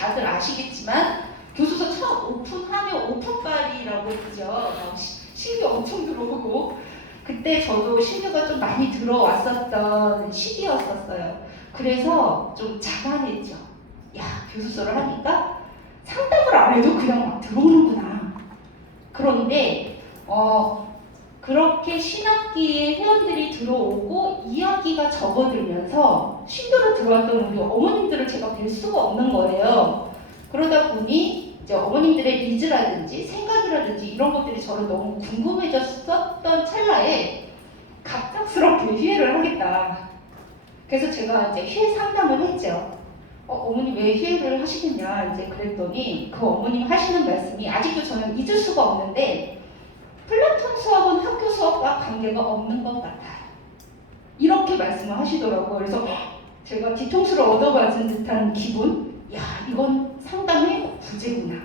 다들 아시겠지만 교수소 처음 오픈하면 오픈빨이라고 했죠. 신규 엄청 들어오고 그때 저도 신규가 좀 많이 들어왔었던 시기였었어요. 그래서 좀 자만했죠. 야, 교수소를 하니까 상담을 안 해도 그냥 막 들어오는구나. 그런데 그렇게 신학기에 회원들이 들어오고 2학기가 접어들면서 신규로 들어왔던 우리 어머님들을 제가 뵐 수가 없는 거예요. 그러다 보니 이제 어머님들의 니즈라든지 생각이라든지 이런 것들이 저를 너무 궁금해졌었던 찰나에 갑작스럽게 회의를 하겠다. 그래서 제가 이제 회의 상담을 했죠. 어머니 왜 회의를 하시겠냐 이제 그랬더니 그 어머님 하시는 말씀이 아직도 저는 잊을 수가 없는데 플라톤 수업은 학교 수업과 관계가 없는 것 같아요. 이렇게 말씀을 하시더라고요. 그래서 제가 뒤통수를 얻어맞은 듯한 기분? 야, 이건 상담의 부재구나.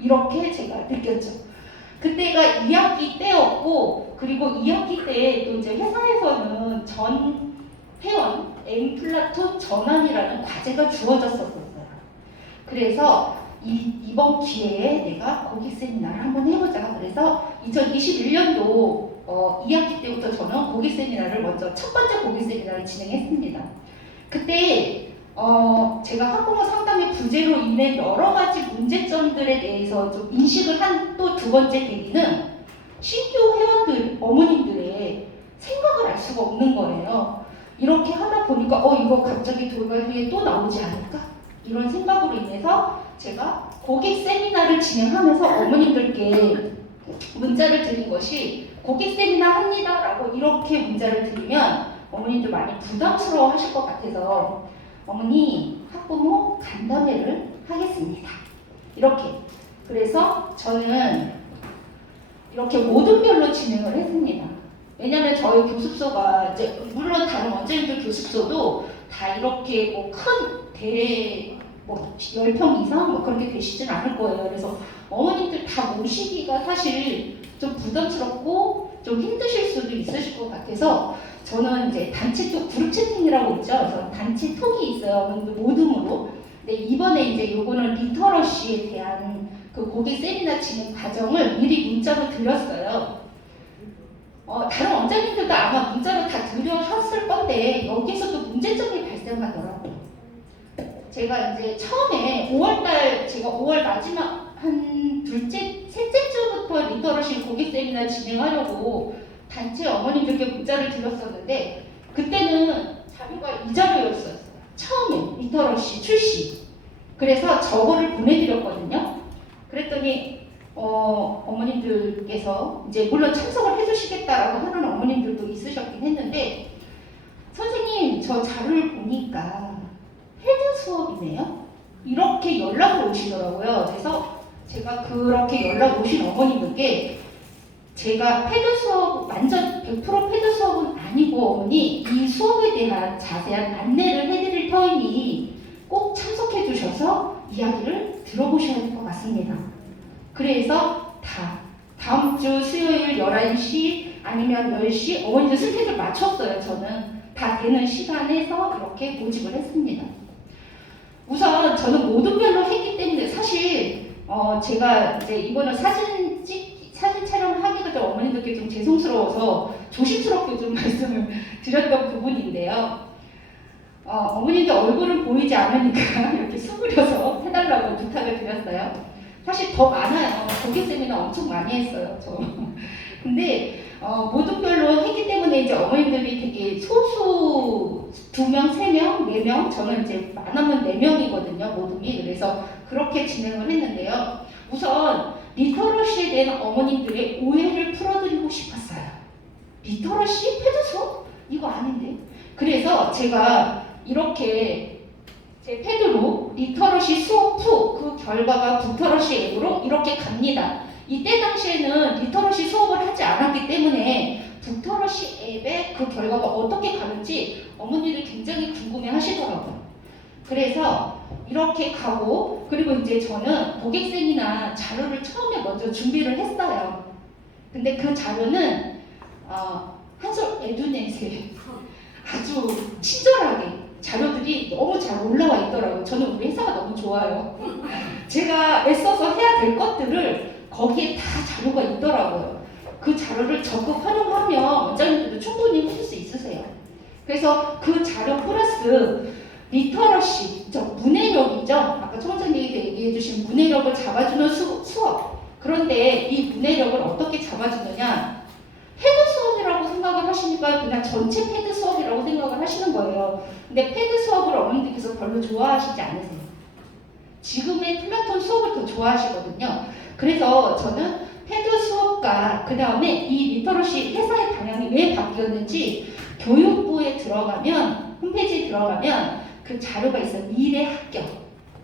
이렇게 제가 느꼈죠. 그때가 2학기 때였고, 그리고 2학기 때 또 이제 회사에서는 전 회원, 플라톤 전환이라는 과제가 주어졌었어요. 그래서 이번 기회에 내가 고객 세미나를 한번 해보자. 그래서 2021년도 2학기 때부터 저는 고객 세미나를 먼저 첫 번째 고객 세미나를 진행했습니다. 그때 제가 학부모 상담의 부재로 인해 여러 가지 문제점들에 대해서 좀 인식을 한 또 두 번째 계기는 신규 회원들, 어머님들의 생각을 알 수가 없는 거예요. 이렇게 하다 보니까 이거 갑자기 돌발 후에 또 나오지 않을까? 이런 생각으로 인해서 제가 고객 세미나를 진행하면서 어머님들께 문자를 드린 것이 고객 세미나 합니다 라고 이렇게 문자를 드리면 어머님들 많이 부담스러워 하실 것 같아서 어머니 학부모 간담회를 하겠습니다. 이렇게. 그래서 저는 이렇게 모든 별로 진행을 했습니다. 왜냐면 저희 교습소가 이제 물론 다른 원장님들 교습소도 다 이렇게 뭐 10평 이상 뭐 그렇게 되시진 않을 거예요. 그래서 어머님들 다 모시기가 사실 좀 부담스럽고 좀 힘드실 수도 있으실 것 같아서 저는 이제 단체 톡 그룹 채팅이라고 있죠. 그래서 단체 톡이 있어요. 어머님들 모듬으로. 근데 이번에 이제 요거는 리터러시에 대한 그 고객 세미나 진행 과정을 미리 문자로 드렸어요. 다른 원장님들도 아마 문자로 다 드려셨을 건데 여기서도 문제점이 발생하더라고요. 제가 이제 처음에 5월달 제가 5월 마지막 한 셋째 주부터 리터러시 고객 세미나 진행하려고 단체 어머님들께 문자를 드렸었는데 그때는 자료가 이 자료였어요. 처음에 리터러시 출시. 그래서 저거를 보내드렸거든요. 그랬더니 어머님들께서 이제 물론 참석을 해주시겠다라고 하는 어머님들도 있으셨긴 했는데 선생님 저 자료를 보니까 헤드 수업이네요. 이렇게 연락을 오시더라고요. 그래서 제가 그렇게 연락 오신 어머님들께 제가 패드 수업 완전 100% 패드 수업은 아니고 어머니 이 수업에 대한 자세한 안내를 해드릴 터이니 꼭 참석해 주셔서 이야기를 들어보셔야 될 것 같습니다. 그래서 다음 주 수요일 11시 아니면 10시 어머니들 스케줄 맞췄어요. 저는 다 되는 시간에서 이렇게 모집을 했습니다. 우선 저는 모든 별로 했기 때문에 사실 제가 이제 이거는 사진 촬영하기가 좀 어머니들께 좀 죄송스러워서 조심스럽게 좀 말씀을 드렸던 부분인데요. 어머니들 얼굴은 보이지 않으니까 이렇게 수그려서 해달라고 부탁을 드렸어요. 사실 더 많아요. 고객 세미나 엄청 많이 했어요. 저. 근데 모든 별로 했기 때문에 이제 어머님들이 되게 소수 2명, 3명, 4명 저는 이제 많으면 4명이거든요. 모둠이. 그래서 그렇게 진행을 했는데요. 우선 리터러시에 대한 어머님들의 오해를 풀어드리고 싶었어요. 리터러시? 패드 수업? 이거 아닌데? 그래서 제가 이렇게 제 패드로 리터러시 수업 후 그 결과가 북터러시 앱으로 이렇게 갑니다. 이때 당시에는 리터러시 수업을 하지 않았기 때문에 북터러시 앱에 그 결과가 어떻게 가는지 어머니들이 굉장히 궁금해 하시더라고요. 그래서 이렇게 가고 그리고 이제 저는 고객 세미나 자료를 처음에 먼저 준비를 했어요. 근데 그 자료는 한솔 에듀넷에 아주 친절하게 자료들이 너무 잘 올라와 있더라고요. 저는 우리 회사가 너무 너무 좋아요. 제가 애써서 해야 될 것들을 거기에 다 자료가 있더라고요. 그 자료를 적극 활용하면 원장님들도 충분히 해줄 수 있으세요. 그래서 그 자료 플러스 리터러시, 문해력이죠. 아까 총장님이 얘기해 주신 문해력을 잡아주는 수업. 그런데 이 문해력을 어떻게 잡아주느냐? 패드 수업이라고 생각을 하시니까 그냥 전체 패드 수업이라고 생각을 하시는 거예요. 근데 패드 수업을 어머님들께서 별로 좋아하시지 않으세요. 지금의 플라톤 수업을 더 좋아하시거든요. 그래서 저는 패드 수업과 그 다음에 이 리터러시 회사의 방향이 왜 바뀌었는지 교육부에 들어가면, 홈페이지에 들어가면 그 자료가 있어요. 미래 합격,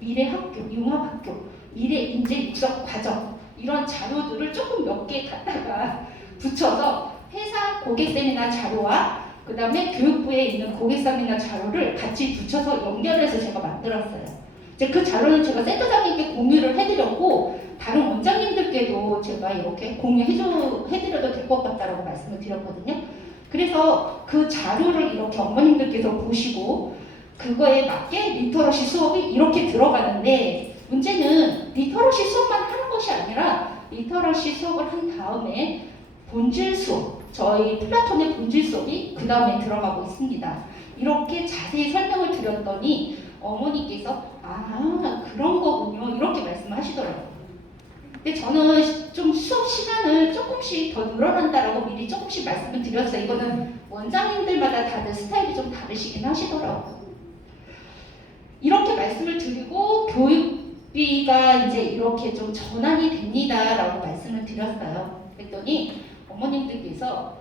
융합학교, 미래 인재 육성 과정, 이런 자료들을 조금 몇 개 갖다가 붙여서 회사 고객 세미나 자료와 그 다음에 교육부에 있는 고객 세미나 자료를 같이 붙여서 연결해서 제가 만들었어요. 이제 그 자료는 제가 센터장님께 공유를 해드렸고 다른 원장님들께도 제가 이렇게 공유해드려도 될 것 같다라고 말씀을 드렸거든요. 그래서 그 자료를 이렇게 어머님들께서 보시고 그거에 맞게 리터러시 수업이 이렇게 들어가는데 문제는 리터러시 수업만 하는 것이 아니라 리터러시 수업을 한 다음에 본질 수업, 저희 플라톤의 본질 수업이 그 다음에 들어가고 있습니다. 이렇게 자세히 설명을 드렸더니 어머니께서 그런 거군요 이렇게 말씀하시더라고요. 근데 저는 좀 수업 시간을 조금씩 더 늘어난다라고 미리 조금씩 말씀을 드렸어요. 이거는 원장님들마다 다들 스타일이 좀 다르시긴 하시더라고요. 이렇게 말씀을 드리고 교육비가 이제 이렇게 좀 전환이 됩니다라고 말씀을 드렸어요. 그랬더니 어머님들께서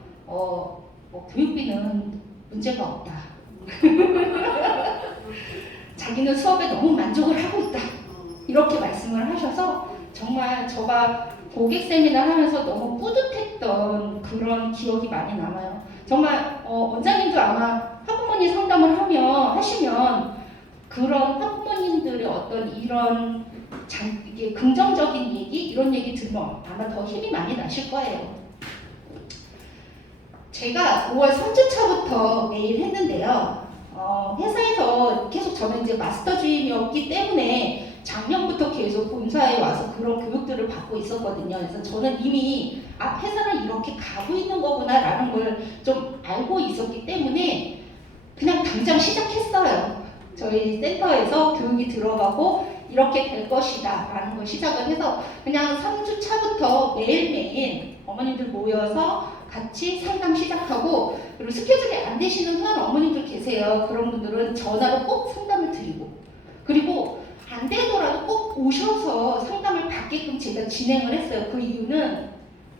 교육비는 문제가 없다. 자기는 수업에 너무 만족을 하고 있다. 이렇게 말씀을 하셔서 정말 제가 고객 세미나 하면서 너무 뿌듯했던 그런 기억이 많이 남아요. 정말 원장님도 아마 학부모님 상담을 하시면 그런 학부모님들의 어떤 이런 이게 긍정적인 얘기 이런 얘기 들으면 아마 더 힘이 많이 나실 거예요. 제가 5월 3주차부터 매일 했는데요. 회사에서 계속 저는 이제 마스터 주임이었기 때문에 작년부터 계속 본사에 와서 그런 교육들을 받고 있었거든요. 그래서 저는 이미 회사는 이렇게 가고 있는 거구나라는 걸 좀 알고 있었기 때문에 그냥 당장 시작했어요. 저희 센터에서 교육이 들어가고 이렇게 될 것이다 라는 걸 시작을 해서 그냥 3주 차부터 매일매일 어머님들 모여서 같이 상담 시작하고 그리고 스케줄이 안 되시는 한 어머님들 계세요. 그런 분들은 전화로 꼭 상담을 드리고 그리고 안 되더라도 꼭 오셔서 상담을 받게끔 제가 진행을 했어요. 그 이유는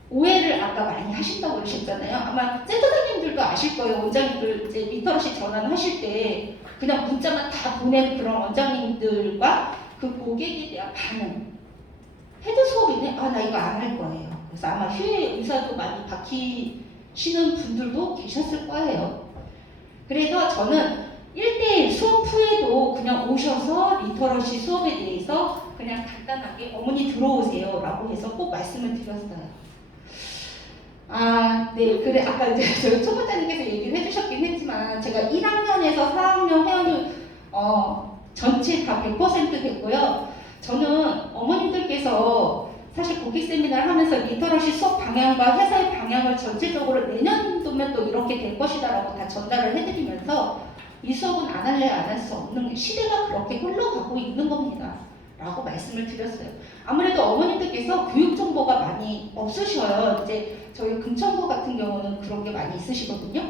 오해를 아까 많이 하신다고 그러셨잖아요. 아마 센터장님들도 아실 거예요. 원장님들 이제 리터러시 전환하실 때 그냥 문자만 다 보낸 그런 원장님들과 그 고객에 대한 반응. 헤드 수업이네? 나 이거 안 할 거예요. 그래서 아마 휴일 의사도 많이 바뀌시는 분들도 계셨을 거예요. 그래서 저는 1대1 수업 후에도 그냥 오셔서 리터러시 수업에 대해서 그냥 간단하게 어머니 들어오세요 라고 해서 꼭 말씀을 드렸어요. 네. 그래, 아까 이제 저희 초보자님께서 얘기를 해주셨긴 했지만, 제가 1학년에서 4학년 회원을, 전체 다 100% 됐고요. 저는 어머님들께서 사실 고객 세미나를 하면서 리터러시 수업 방향과 회사의 방향을 전체적으로 내년도면 또 이렇게 될 것이다라고 다 전달을 해드리면서 이 수업은 안 할래 안 할 수 없는 시대가 그렇게 흘러가고 있는 겁니다. 라고 말씀을 드렸어요. 아무래도 어머님들께서 교육 정보가 많이 없으셔요. 이제 저희 금천구 같은 경우는 그런 게 많이 있으시거든요.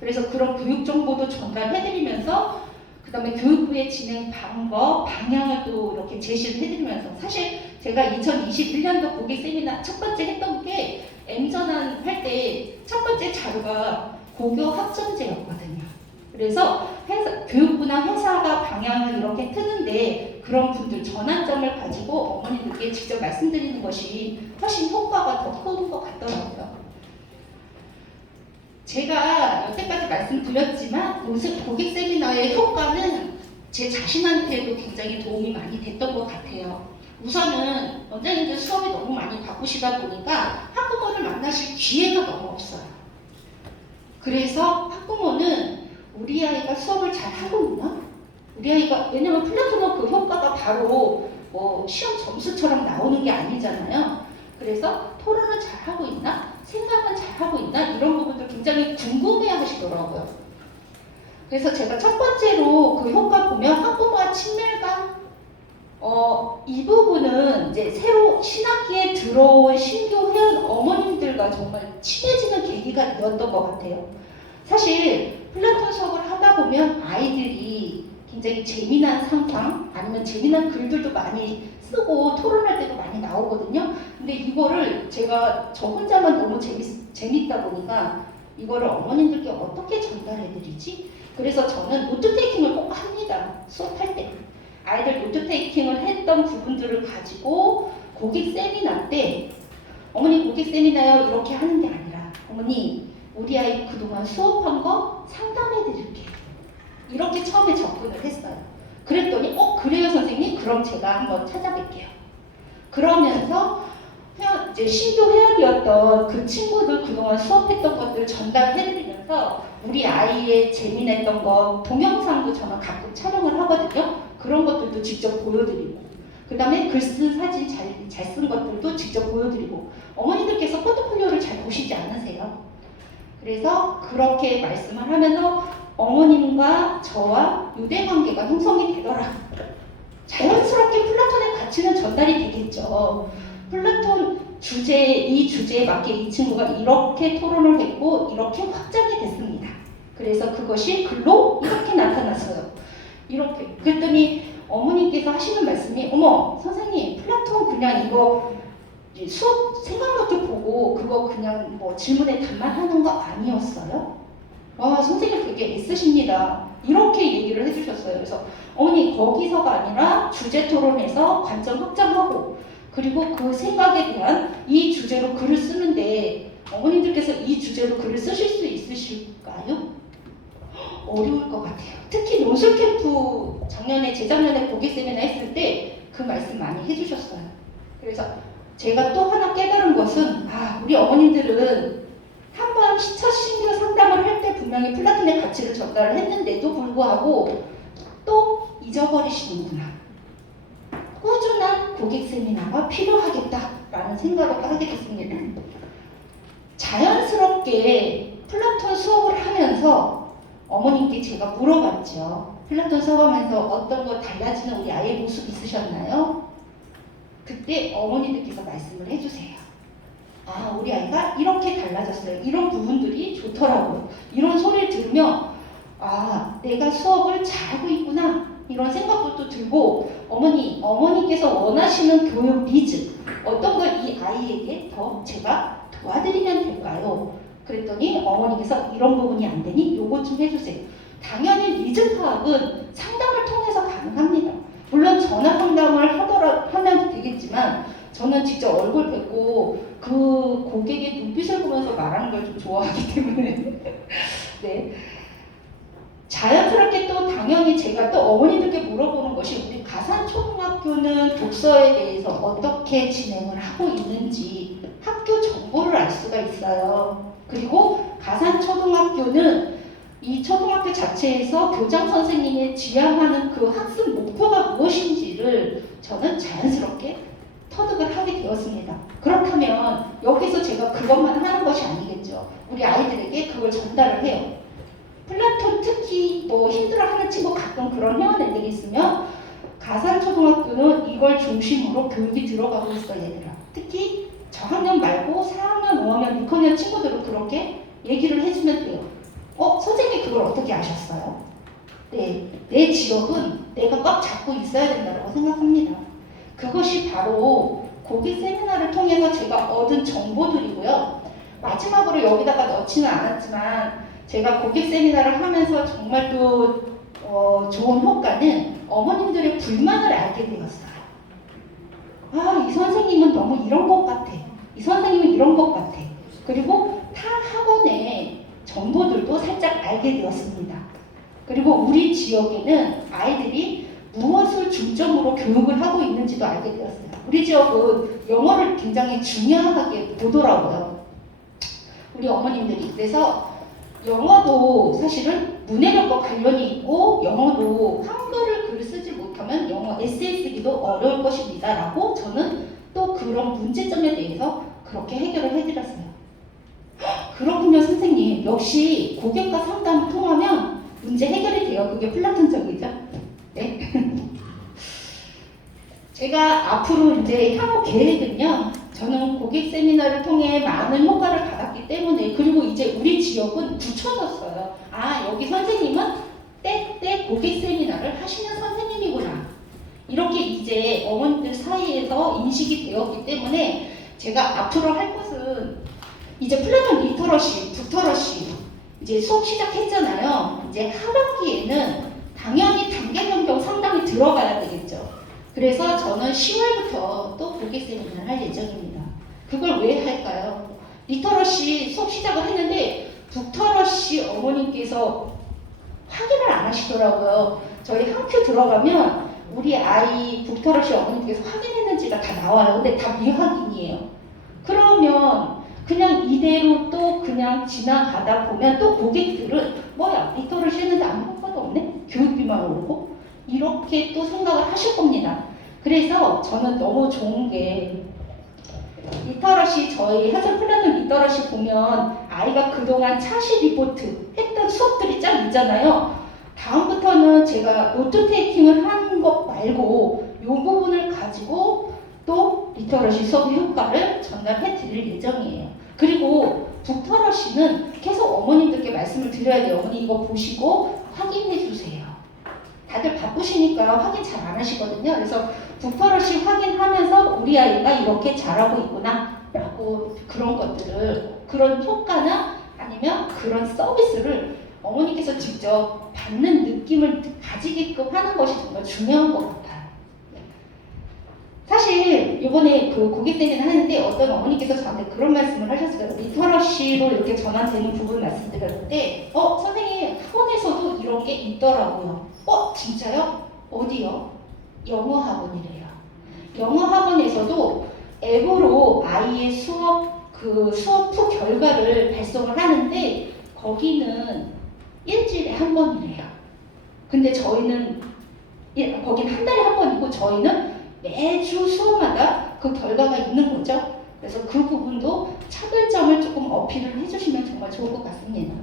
그래서 그런 교육 정보도 전달해드리면서 그 다음에 교육부의 진행 방법, 방향을 또 이렇게 제시를 해드리면서 사실 제가 2021년도 고객 세미나 첫 번째 했던 게 M전환 할 때 첫 번째 자료가 고교 학점제였거든요. 그래서 교육부나 회사가 방향을 이렇게 트는데 그런 분들 전환점을 가지고 어머니들께 직접 말씀드리는 것이 훨씬 효과가 더 큰 것 같더라고요. 제가 여태까지 말씀드렸지만 고객 세미나의 효과는 제 자신한테도 굉장히 도움이 많이 됐던 것 같아요. 우선은 원장님들 수업이 너무 많이 바쁘시다 보니까 학부모를 만나실 기회가 너무 없어요. 그래서 학부모는 우리 아이가 수업을 잘 하고 있나? 우리 아이가, 왜냐면 플라톤은 그 효과가 바로 뭐 시험 점수처럼 나오는 게 아니잖아요. 그래서 토론을 잘하고 있나? 생각은 잘하고 있나? 이런 부분들 굉장히 궁금해 하시더라고요. 그래서 제가 첫 번째로 그 효과 보면 학부모와 친밀감, 이 부분은 이제 새로 신학기에 들어온 신규 회원 어머님들과 정말 친해지는 계기가 되었던 것 같아요. 사실 플라톤 수업을 하다 보면 아이들이 굉장히 재미난 상상 아니면 재미난 글들도 많이 쓰고 토론할 때도 많이 나오거든요. 근데 이거를 제가 저 혼자만 너무 재밌다 보니까 이거를 어머님들께 어떻게 전달해 드리지? 그래서 저는 노트 테이킹을 꼭 합니다. 수업할 때. 아이들 노트 테이킹을 했던 부분들을 가지고 고객 세미나 때 어머니 고객 세미나요 이렇게 하는 게 아니라 어머니 우리 아이 그동안 수업한 거 상담해 드릴게요. 이렇게 처음에 접근을 했어요. 그랬더니 그래요 선생님? 그럼 제가 한번 찾아뵐게요. 그러면서 이제 신규 회원이었던 그 친구들 그동안 수업했던 것들 전달해드리면서 우리 아이의 재미냈던 거 동영상도 저는 가끔 촬영을 하거든요. 그런 것들도 직접 보여드리고 그 다음에 글 쓴 사진 잘 쓴 것들도 직접 보여드리고 어머니들께서 포트폴리오를 잘 보시지 않으세요. 그래서 그렇게 말씀을 하면서 어머님과 저와 유대관계가 형성이 되더라고요. 자연스럽게 플라톤의 가치는 전달이 되겠죠. 플라톤 이 주제에 맞게 이 친구가 이렇게 토론을 했고 이렇게 확장이 됐습니다. 그래서 그것이 글로 이렇게 나타났어요. 이렇게 그랬더니 어머님께서 하시는 말씀이 어머 선생님 플라톤 그냥 이거 수업 생각력도 보고 그거 그냥 뭐 질문에 답만하는 거 아니었어요? 와 선생님 되게 애쓰십니다. 이렇게 얘기를 해주셨어요. 그래서 어머니 거기서가 아니라 주제 토론에서 관점 확장하고 그리고 그 생각에 대한 이 주제로 글을 쓰는데 어머님들께서 이 주제로 글을 쓰실 수 있으실까요? 어려울 것 같아요. 특히 논술 캠프 재작년에 고객 세미나 했을 때 그 말씀 많이 해주셨어요. 그래서 제가 또 하나 깨달은 것은 우리 어머님들은 한번 첫 신규 상담을 할 때 분명히 플라톤의 가치를 전달을 했는데도 불구하고 또 잊어버리시는구나. 꾸준한 고객 세미나가 필요하겠다라는 생각을 하게 됐습니다. 자연스럽게 플라톤 수업을 하면서 어머님께 제가 물어봤죠. 플라톤 수업하면서 어떤 거 달라지는 우리 아이의 모습 있으셨나요? 그때 어머니들께서 말씀을 해주세요. 우리 아이가 이렇게 달라졌어요. 이런 부분들이 좋더라고요. 이런 소리를 들으면 내가 수업을 잘하고 있구나 이런 생각도 들고 어머니께서 원하시는 교육 니즈 어떤 걸 이 아이에게 더 제가 도와드리면 될까요? 그랬더니 어머니께서 이런 부분이 안 되니 요것 좀 해주세요. 당연히 니즈 파악은 상담을 통해서 가능합니다. 물론 전화 상담을 하면 되겠지만 저는 직접 얼굴 뵙고 그 고객의 눈빛을 보면서 말하는 걸 좀 좋아하기 때문에 네. 자연스럽게 또 당연히 제가 또 어머니들께 물어보는 것이 우리 가산초등학교는 독서에 대해서 어떻게 진행을 하고 있는지 학교 정보를 알 수가 있어요. 그리고 가산초등학교는 이 초등학교 자체에서 교장 선생님이 지향하는 그 학습 목표가 무엇인지를 저는 자연스럽게 터득을 하게 되었습니다. 그렇다면 여기서 제가 그것만 하는 것이 아니겠죠. 우리 아이들에게 그걸 전달을 해요. 플라톤 특히 힘들어하는 친구 가끔 그런 회원애들이 있으면 가산초등학교는 이걸 중심으로 교육이 들어가고 있어 얘들아. 특히 저학년 말고 4학년, 5학년, 6학년 친구들은 그렇게 얘기를 해주면 돼요. 선생님 그걸 어떻게 아셨어요? 네, 내 지역은 내가 꽉 잡고 있어야 된다고 생각합니다. 그것이 바로 고객 세미나를 통해서 제가 얻은 정보들이고요. 마지막으로 여기다가 넣지는 않았지만 제가 고객 세미나를 하면서 정말 또 좋은 효과는 어머님들의 불만을 알게 되었어요. 이 선생님은 너무 이런 것 같아. 이 선생님은 이런 것 같아. 그리고 타 학원의 정보들도 살짝 알게 되었습니다. 그리고 우리 지역에는 아이들이 무엇을 중점으로 교육을 하고 있는지도 알게 되었어요. 우리 지역은 영어를 굉장히 중요하게 보더라고요. 우리 어머님들이. 그래서 영어도 사실은 문해력과 관련이 있고 영어도 한글을 글을 쓰지 못하면 영어 에세이 쓰기 듣기도 어려울 것입니다. 라고 저는 또 그런 문제점에 대해서 그렇게 해결을 해드렸어요. 그렇군요, 선생님. 역시 고객과 상담 통하면 문제 해결이 돼요. 그게 플라톤적이죠. 네. 제가 앞으로 이제 향후 계획은요. 저는 고객 세미나를 통해 많은 효과를 받았기 때문에, 그리고 이제 우리 지역은 굳혀졌어요. 아, 여기 선생님은 때때 고객 세미나를 하시는 선생님이구나. 이렇게 이제 어머니들 사이에서 인식이 되었기 때문에 제가 앞으로 할 것은 이제 플라톤 리터러시, 북터러시 이제 수업 시작했잖아요. 이제 하반기에는 당연히 단계 변경 상담이 들어가야 되겠죠. 그래서 저는 10월부터 또 고객 세미나를 할 예정입니다. 그걸 왜 할까요? 리터러시 수업 시작을 했는데 북터러시 어머님께서 확인을 안 하시더라고요. 저희 한 큐 들어가면 우리 아이 북터러시 어머님께서 확인했는지가 다 나와요. 근데 다 미확인이에요. 그러면 그냥 이대로 또 그냥 지나가다 보면 또 고객들은 뭐야, 리터러시 했는데 아무 효과도 없네? 교육비만 오르고? 이렇게 또 생각을 하실 겁니다. 그래서 저는 너무 좋은 게 리터러시, 저희 하전 플라톤 리터러시 보면 아이가 그동안 차시 리포트 했던 수업들이 쫙 있잖아요. 다음부터는 제가 노트 테이킹을 하는 것 말고 이 부분을 가지고 또 리터러시 수업의 효과를 전달해 드릴 예정이에요. 그리고 북터러시는 계속 어머님들께 말씀을 드려야 돼요. 어머니 이거 보시고 확인해 주세요. 다들 바쁘시니까 확인 잘 안 하시거든요. 그래서 북터러시 확인하면서 우리 아이가 이렇게 잘하고 있구나 라고 그런 것들을, 그런 효과나 아니면 그런 서비스를 어머니께서 직접 받는 느낌을 가지게끔 하는 것이 정말 중요한 것 같아요. 사실 이번에 그 고객 세미나 하는데 어떤 어머니께서 저한테 그런 말씀을 하셨어요. 리터러시로 이렇게 전환되는 부분 말씀드렸는데 선생님 학원에서도 이런 게 있더라고요. 진짜요? 어디요? 영어 학원이래요. 영어 학원에서도 앱으로 아이의 수업 후 결과를 발송을 하는데 거기는 일주일에 한 번이래요. 근데 저희는 거긴 한 달에 한 번이고 저희는 매주 수업마다 그 결과가 있는 거죠. 그래서 그 부분도 차별점을 조금 어필을 해주시면 정말 좋을 것 같습니다.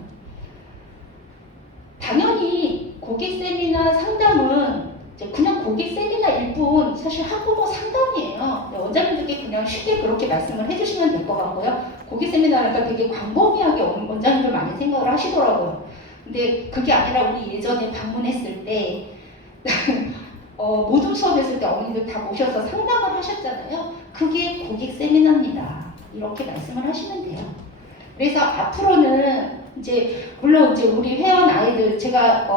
당연히 고객 세미나 상담은 그냥 고객 세미나일 뿐 사실 학부모 상담이에요. 원장님들께 그냥 쉽게 그렇게 말씀을 해주시면 될 것 같고요. 고객 세미나니까 되게 광범위하게 원장님들 많이 생각을 하시더라고요. 근데 그게 아니라 우리 예전에 방문했을 때 모든 수업했을 때 어머니들 다 모셔서 상담을 하셨잖아요. 그게 고객 세미나입니다. 이렇게 말씀을 하시면 돼요. 그래서 앞으로는 이제 물론 이제 우리 회원 아이들 제가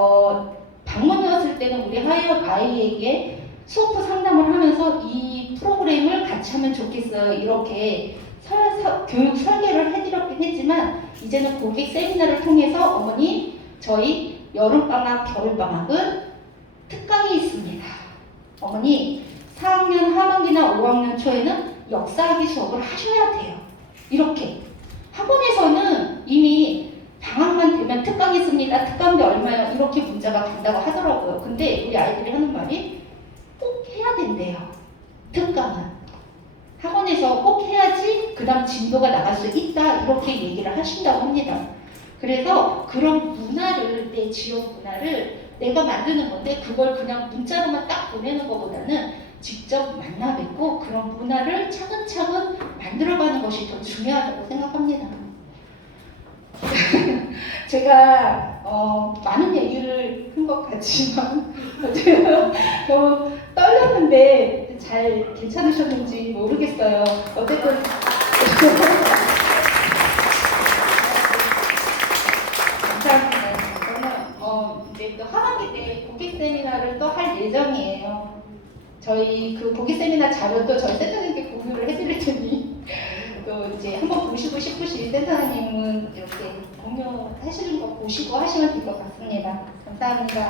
방문이었을 때는 우리 회원 아이에게 수업 후 상담을 하면서 이 프로그램을 같이 하면 좋겠어요. 이렇게 교육 설계를 해드렸긴 했지만 이제는 고객 세미나를 통해서 어머니 저희 여름방학, 겨울방학은 특강이 있습니다. 어머니 4학년 하반기나 5학년 초에는 역사학기 수업을 하셔야 돼요. 이렇게 학원에서는 이미 방학만 되면 특강 있습니다. 특강비 얼마요? 이렇게 문자가 간다고 하더라고요. 근데 우리 아이들이 하는 말이 꼭 해야 된대요. 특강은 학원에서 꼭 해야지 그 다음 진도가 나갈 수 있다 이렇게 얘기를 하신다고 합니다. 그래서 그런 문화를, 내 지역 문화를 내가 만드는 건데 그걸 그냥 문자로만 딱 보내는 것보다는 직접 만나 뵙고 그런 문화를 차근차근 만들어가는 것이 더 중요하다고 생각합니다. 제가 많은 얘기를 한 것 같지만 너무 떨렸는데 잘 괜찮으셨는지 모르겠어요. 어쨌든 감사합니다. 저는 이제 또 하반기 때 고객 세미나를 또 할 예정이에요. 저희 그 고객 세미나 자료도 저희 센터장님께 공유를 해드릴 테니 또 이제 한번 보시고 싶으신 센터장님은 이렇게 공유하시는 거 보시고 하시면 될 것 같습니다. 감사합니다.